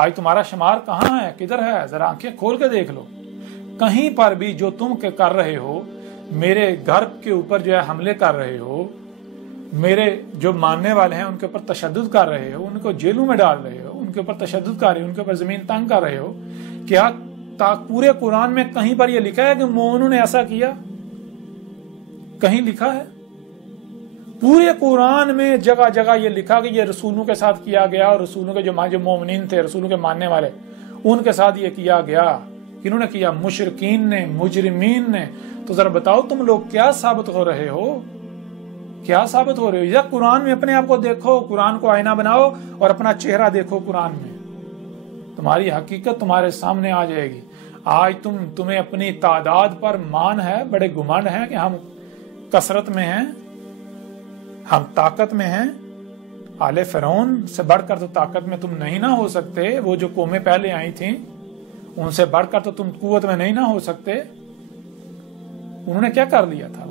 آج تمہارا شمار کہاں ہے، کدھر ہے؟ ذرا آنکھیں کھول کے دیکھ لو۔ کہیں پر بھی جو تم کر رہے ہو، میرے گھر کے اوپر جو ہے حملے کر رہے ہو، میرے جو ماننے والے ہیں ان کے اوپر تشدد کر رہے ہو، ان کو جیلوں میں ڈال رہے ہو، ان کے اوپر تشدد کر رہے ہو، ان کے اوپر زمین تنگ کر رہے ہو، کیا پورے قرآن میں کہیں پر یہ لکھا ہے کہ مومنوں نے ایسا کیا؟ کہیں لکھا ہے؟ پورے قرآن میں جگہ جگہ یہ لکھا کہ یہ رسولوں کے ساتھ کیا گیا، اور رسولوں کے جو مومنین تھے، رسولوں کے ماننے والے، ان کے ساتھ یہ کیا گیا۔ کنہوں نے کیا؟ مشرکین نے، مجرمین نے۔ تو ذرا بتاؤ تم لوگ کیا ثابت ہو رہے ہو؟ کیا ثابت ہو رہے ہو؟ یا قرآن میں اپنے آپ کو دیکھو، قرآن کو آئینہ بناؤ اور اپنا چہرہ دیکھو قرآن میں، تمہاری حقیقت تمہارے سامنے آ جائے گی۔ آج تمہیں اپنی تعداد پر مان ہے، بڑے گمنڈ ہیں کہ ہم کثرت میں ہیں، ہم طاقت میں ہیں۔ آل فرعون سے بڑھ کر تو طاقت میں تم نہیں نہ ہو سکتے، وہ جو قومیں پہلے آئی تھیں ان سے بڑھ کر تو تم قوت میں نہیں نہ ہو سکتے۔ انہوں نے کیا کر لیا تھا؟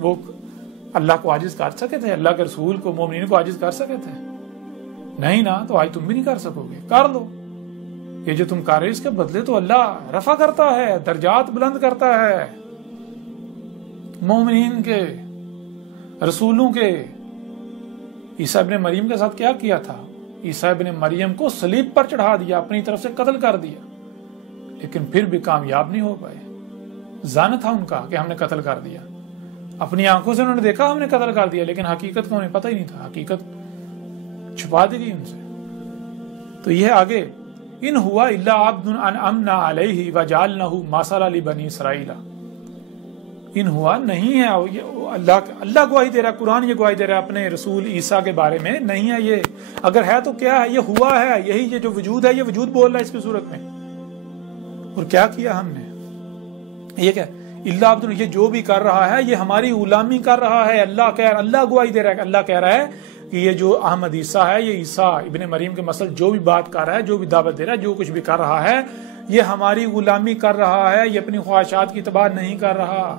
وہ اللہ کو عاجز کر سکے تھے؟ اللہ کے رسول کو، مومنین کو عاجز کر سکے تھے؟ نہیں نا، تو آج تم بھی نہیں کر سکو گے۔ کر لو، یہ جو تم کر رہے اس کے بدلے تو اللہ رفع کرتا ہے، درجات بلند کرتا ہے مومنین کے، رسولوں کے۔ عیسیٰ ابن مریم کے ساتھ کیا کیا تھا؟ عیسیٰ ابن مریم کو صلیب پر چڑھا دیا، اپنی طرف سے قتل کر دیا، لیکن پھر بھی کامیاب نہیں ہو پائے۔ ظن تھا ان کا کہ ہم نے قتل کر دیا، اپنی آنکھوں سے انہوں نے دیکھا ہم نے قتل کر دیا، لیکن حقیقت کو انہیں پتہ ہی نہیں تھا، حقیقت چھپا دی گئی ان سے۔ تو یہ آگے ان ہوا الا عبد انعمنا علیہ وجعلنہ مثلا لبنی اسرائیل، ان ہوا نہیں ہے، اللہ گواہی دے رہا ہے، قرآن یہ گواہی دے رہا ہے اپنے رسول عیسیٰ کے بارے میں، نہیں ہے یہ، اگر ہے تو کیا ہے؟ یہ ہوا ہے، یہی یہ جو وجود ہے، یہ وجود بول رہا ہے اس کی صورت میں۔ اور کیا کیا ہم نے؟ یہ کیا اللہ عبد، یہ جو بھی کر رہا ہے یہ ہماری غلامی کر رہا ہے۔ اللہ گواہی دے رہا ہے، اللہ کہہ رہا ہے کہ یہ جو احمد عیسیٰ ہے، یہ عیسیٰ ابن مریم کے مسئلہ جو بھی بات کر رہا ہے، جو بھی دعوت دے رہا ہے، جو کچھ بھی کر رہا ہے، یہ ہماری غلامی کر رہا ہے، یہ اپنی خواہشات کی اتباع نہیں کر رہا۔